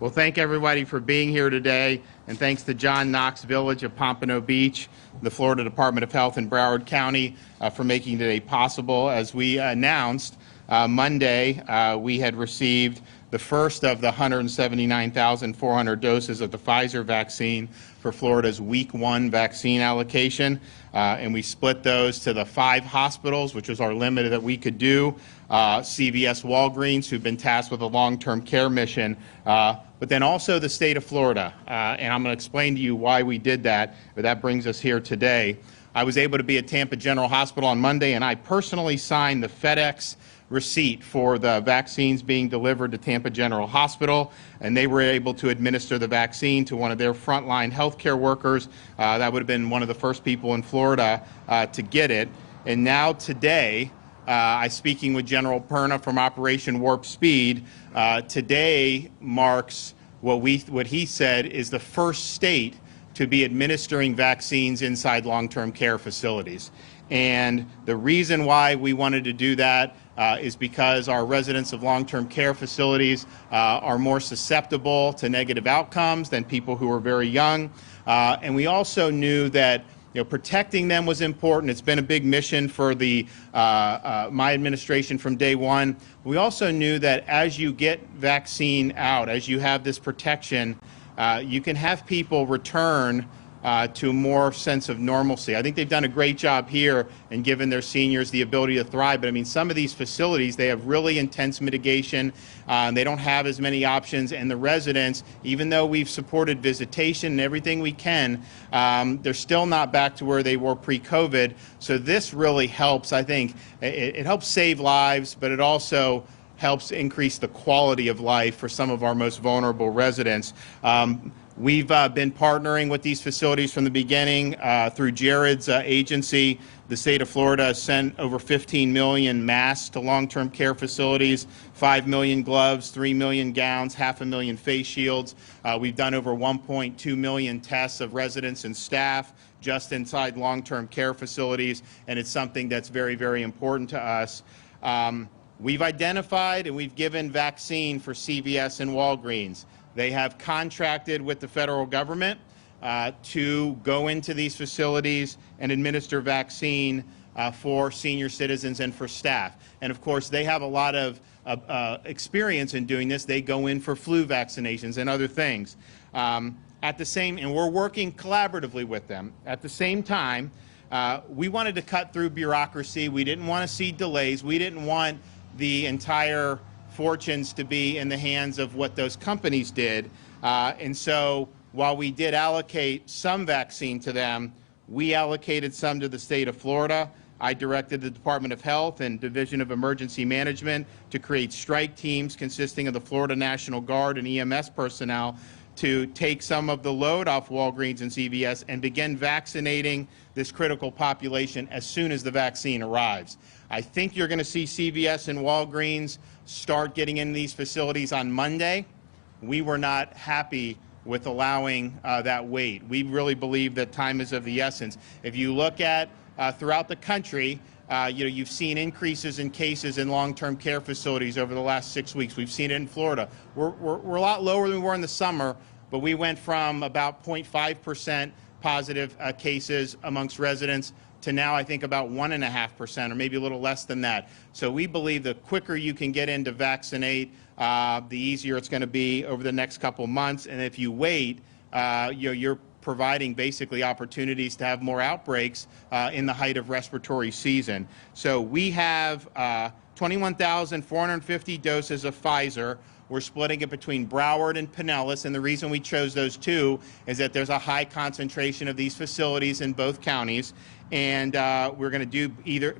Well, thank everybody for being here today, and thanks to Knox Village of Pompano Beach, the Florida Department of Health in Broward County for making today possible. As we announced Monday, we had received the first of the 179,400 doses of the Pfizer vaccine for Florida's week 1 vaccine allocation. And we split those to the 5 hospitals, which was our limit that we could do, CVS, Walgreens, who've been tasked with a long-term care mission, but then also the state of Florida. And I'm going to explain to you why we did that, but that brings us here today. I was able to be at Tampa General Hospital on Monday, and I personally signed the FedEx receipt for the vaccines being delivered to Tampa General Hospital, and they were able to administer the vaccine to one of their frontline healthcare workers. That would have been one of the first people in Florida to get it. And now today, I'm speaking with General Perna from Operation Warp Speed. Today marks what he said is the first state to be administering vaccines inside long-term care facilities. And the reason why we wanted to do that is because our residents of long-term care facilities are more susceptible to negative outcomes than people who are very young. And we also knew that protecting them was important. It's been a big mission for my administration from day one. We also knew that as you get vaccine out, as you have this protection, you can have people return to a more sense of normalcy. I think they've done a great job here and given their seniors the ability to thrive. But I mean, some of these facilities, they have really intense mitigation. They don't have as many options. And the residents, even though we've supported visitation and everything we can, they're still not back to where they were pre-COVID. So this really helps. I think it helps save lives, but it also helps increase the quality of life for some of our most vulnerable residents. We've been partnering with these facilities from the beginning through Jared's agency. The state of Florida has sent over 15 million masks to long-term care facilities, 5 million gloves, 3 million gowns, 500,000 face shields. We've done over 1.2 million tests of residents and staff just inside long-term care facilities, and it's something that's very, very important to us. We've identified and we've given vaccine for CVS and Walgreens. They have contracted with the federal government to go into these facilities and administer vaccine for senior citizens and for staff. And of course, they have a lot of experience in doing this. They go in for flu vaccinations and other things. And we're working collaboratively with them. At the same time, we wanted to cut through bureaucracy. We didn't want to see delays. We didn't want the entire fortunes to be in the hands of what those companies did. And so while we did allocate some vaccine to them, we allocated some to the state of Florida. I directed the Department of Health and Division of Emergency Management to create strike teams consisting of the Florida National Guard and EMS personnel to take some of the load off Walgreens and CVS and begin vaccinating this critical population as soon as the vaccine arrives. I think you're going to see CVS and Walgreens start getting in these facilities on Monday. We were not happy with allowing that wait. We really believe that time is of the essence. If you look at throughout the country, you've seen increases in cases in long-term care facilities over the last 6 weeks. We've seen it in Florida. We're a lot lower than we were in the summer, but we went from about 0.5% positive cases amongst residents to now I think about 1.5% or maybe a little less than that. So we believe the quicker you can get in to vaccinate, the easier it's going to be over the next couple months. And if you wait, you're providing basically opportunities to have more outbreaks in the height of respiratory season. So we have 21,450 doses of Pfizer. We're splitting it between Broward and Pinellas, and the reason we chose those two is that there's a high concentration of these facilities in both counties, and we're going to do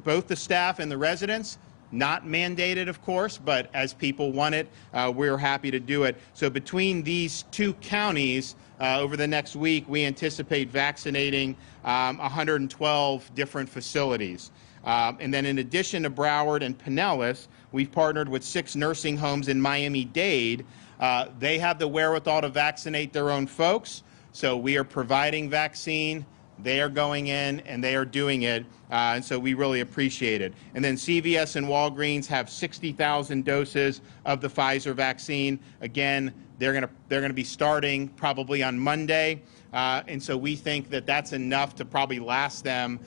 both the staff and the residents. Not mandated, of course, but as people want it, we're happy to do it. So between these two counties, over the next week, we anticipate vaccinating 112 different facilities. And then in addition to Broward and Pinellas, we've partnered with 6 nursing homes in Miami-Dade. They have the wherewithal to vaccinate their own folks, so we are providing vaccine. They are going in and they are doing it, and so we really appreciate it. And then CVS and Walgreens have 60,000 doses of the Pfizer vaccine. Again, they're going to be starting probably on Monday, and so we think that that's enough to probably last them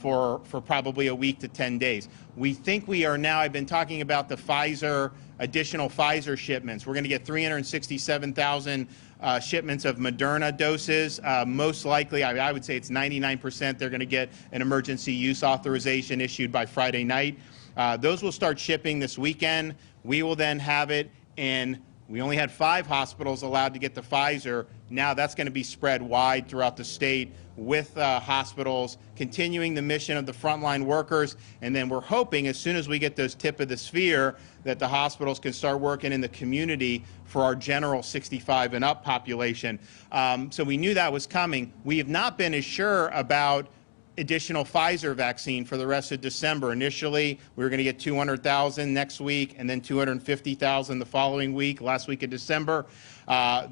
for probably a week to 10 days. We think we are now, I've been talking about the additional Pfizer shipments. We're going to get 367,000 shipments of Moderna doses. Most likely, I would say it's 99% they're going to get an emergency use authorization issued by Friday night. Those will start shipping this weekend. We will then have it in, we only had 5 hospitals allowed to get the Pfizer. Now that's going to be spread wide throughout the state with hospitals, continuing the mission of the frontline workers. And then we're hoping as soon as we get those tip of the sphere that the hospitals can start working in the community for our general 65 and up population. So we knew that was coming. We have not been as sure about additional Pfizer vaccine for the rest of December. Initially, we were going to get 200,000 next week and then 250,000 the following week, last week of December.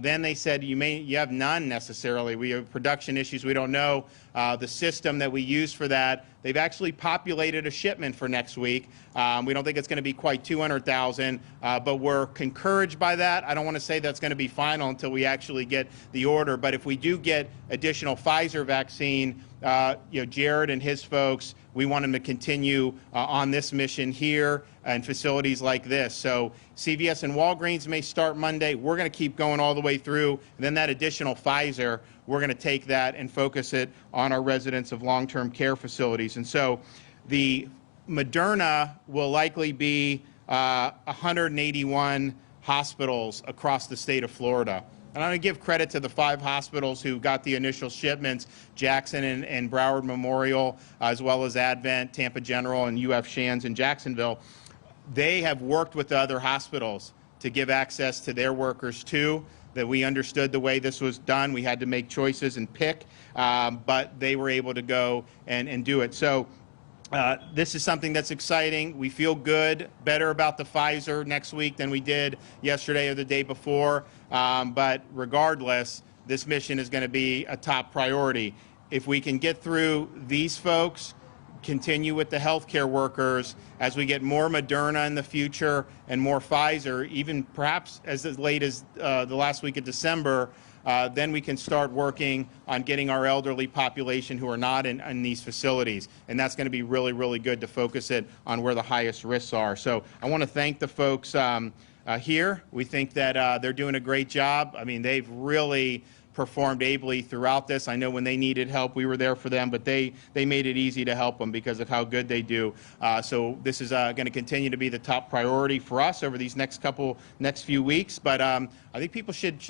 Then they said you have none necessarily. We have production issues. We don't know the system that we use for that. They've actually populated a shipment for next week. We don't think it's going to be quite 200,000, but we're encouraged by that. I don't want to say that's going to be final until we actually get the order. But if we do get additional Pfizer vaccine, Jared and his folks, we want them to continue on this mission here and facilities like this. So CVS and Walgreens may start Monday. We're going to keep going all the way through. And then that additional Pfizer, we're going to take that and focus it on our residents of long-term care facilities. And so the Moderna will likely be 181 hospitals across the state of Florida. And I'm going to give credit to the 5 hospitals who got the initial shipments, Jackson and Broward Memorial, as well as Advent, Tampa General, and UF Shands in Jacksonville. They have worked with the other hospitals to give access to their workers too, that we understood the way this was done. We had to make choices and pick, but they were able to go and do it. So this is something that's exciting. We feel good, better about the Pfizer next week than we did yesterday or the day before. But regardless, this mission is going to be a top priority. If we can get through these folks, continue with the healthcare workers, as we get more Moderna in the future and more Pfizer, even perhaps as late as the last week of December, then we can start working on getting our elderly population who are not in these facilities. And that's going to be really, really good to focus it on where the highest risks are. So I want to thank the folks here. We think that they're doing a great job. I mean, they've really performed ably throughout this. I know when they needed help, we were there for them, but they made it easy to help them because of how good they do. So this is going to continue to be the top priority for us over these next few weeks. But I think people should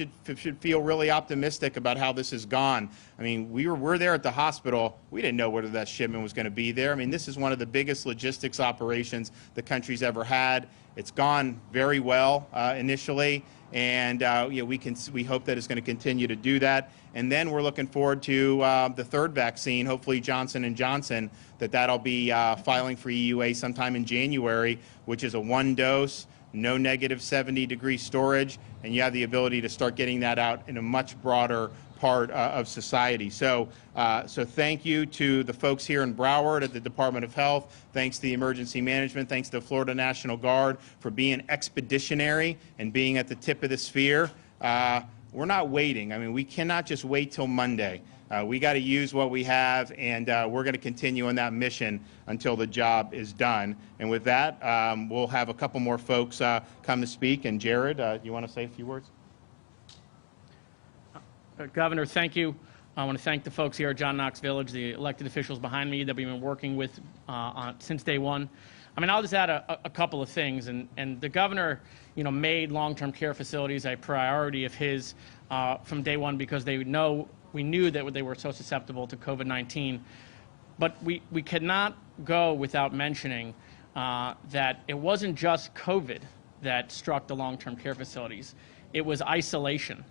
feel really optimistic about how this has gone. I mean, we're there at the hospital. We didn't know whether that shipment was going to be there. I mean, this is one of the biggest logistics operations the country's ever had. It's gone very well initially. And we hope that it's going to continue to do that. And then we're looking forward to the third vaccine, hopefully Johnson & Johnson, that'll be filing for EUA sometime in January, which is a 1-dose, no negative 70-degree storage, and you have the ability to start getting that out in a much broader part of society. So thank you to the folks here in Broward at the Department of Health. Thanks to the emergency management. Thanks to the Florida National Guard for being expeditionary and being at the tip of the sphere. We're not waiting. I mean, we cannot just wait till Monday. We got to use what we have, and we're going to continue on that mission until the job is done. And with that, we'll have a couple more folks come to speak. And Jared, you want to say a few words? Governor, thank you. I want to thank the folks here at Knox Village, the elected officials behind me that we've been working with since day one. I mean, I'll just add a couple of things. And the governor, made long-term care facilities a priority of his from day one because we knew that they were so susceptible to COVID-19. But we cannot go without mentioning that it wasn't just COVID that struck the long-term care facilities. It was isolation.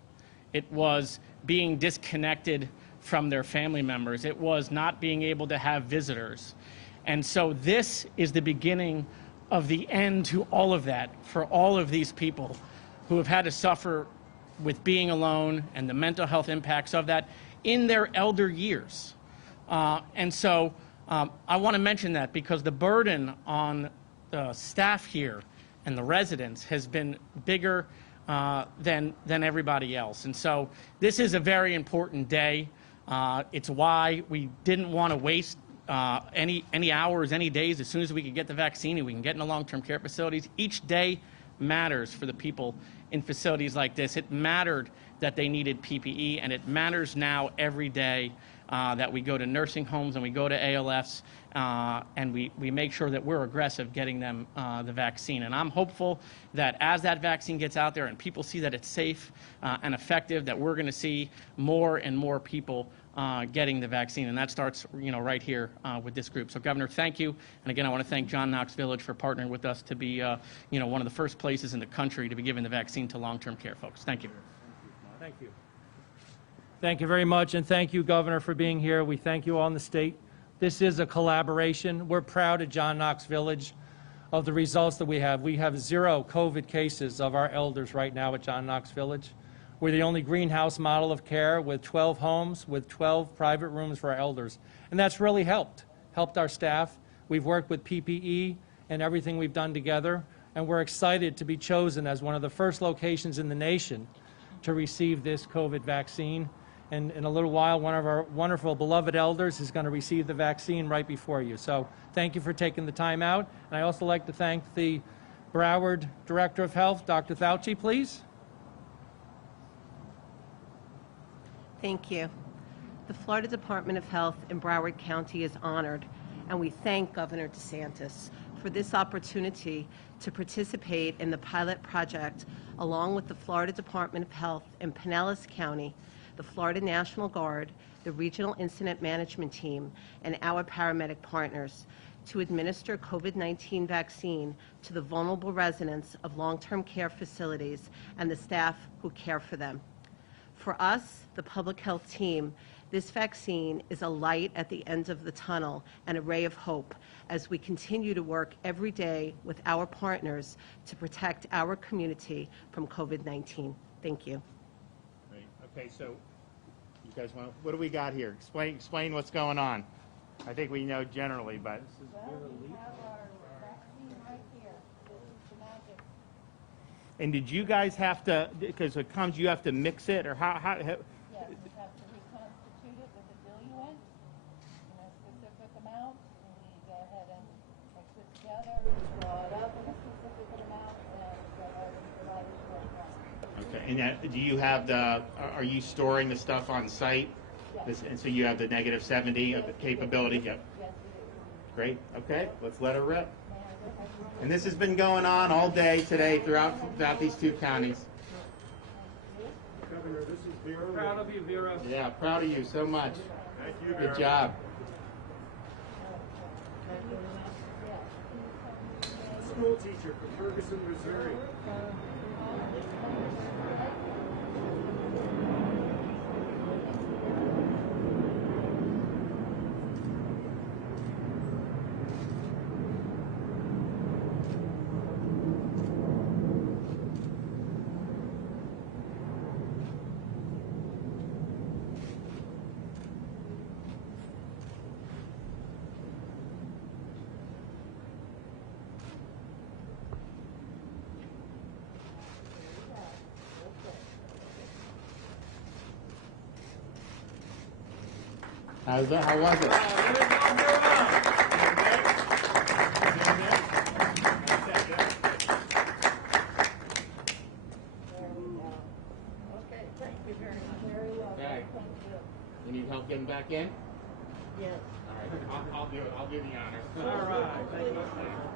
It was being disconnected from their family members. It was not being able to have visitors. And so this is the beginning of the end to all of that for all of these people who have had to suffer with being alone and the mental health impacts of that in their elder years. And so I want to mention that because the burden on the staff here and the residents has been bigger than everybody else. And so this is a very important day. It's why we didn't want to waste any hours, any days. As soon as we could get the vaccine and we can get into long-term care facilities, each day matters for the people in facilities like this. It mattered that they needed PPE, and it matters now every day that we go to nursing homes and we go to ALFs and we make sure that we're aggressive getting them the vaccine. And I'm hopeful that as that vaccine gets out there and people see that it's safe and effective, that we're going to see more and more people getting the vaccine. And that starts, right here with this group. So, Governor, thank you. And again, I want to thank John Knox Village for partnering with us to be, one of the first places in the country to be giving the vaccine to long-term care folks. Thank you. Thank you. Thank you very much, and thank you, Governor, for being here. We thank you all in the state. This is a collaboration. We're proud at John Knox Village of the results that we have. We have 0 COVID cases of our elders right now at John Knox Village. We're the only greenhouse model of care with 12 homes, with 12 private rooms for our elders. And that's really helped our staff. We've worked with PPE and everything we've done together, and we're excited to be chosen as one of the first locations in the nation to receive this COVID vaccine. And in a little while, one of our wonderful, beloved elders is going to receive the vaccine right before you. So thank you for taking the time out. And I also like to thank the Broward Director of Health, Dr. Fauci, please. Thank you. The Florida Department of Health in Broward County is honored, and we thank Governor DeSantis for this opportunity to participate in the pilot project along with the Florida Department of Health in Pinellas County, the Florida National Guard, the Regional Incident Management Team, and our paramedic partners to administer COVID-19 vaccine to the vulnerable residents of long-term care facilities and the staff who care for them. For us, the public health team, this vaccine is a light at the end of the tunnel and a ray of hope as we continue to work every day with our partners to protect our community from COVID-19. Thank you. Great. Okay, so you guys what do we got here? Explain what's going on. I think we know generally, but Well, we have our vaccine right here. This is the magic. and did you guys have to, because it comes, you have to mix it, or how Yes, we have to reconstitute it with a diluent in a specific amount. And we go ahead and mix it together, draw it up in a specific amount, and go ahead and provide it to our client. Okay, and do you have are you storing the stuff on site? Yes. And so you have the -70 of the capability? Yep. Yes, we do. Great, okay, let's let her rip. And this has been going on all day today throughout these 2 counties. Governor, this is Vera. Proud of you, Vera. Yeah, proud of you so much. Thank you, Vera. Good job. School teacher from Ferguson, Missouri. How was it? Okay, thank you very much. Very well. Okay. Thank you. You need help getting back in? Yes. All right, I'll do it. I'll do the honors. All right. Thank you.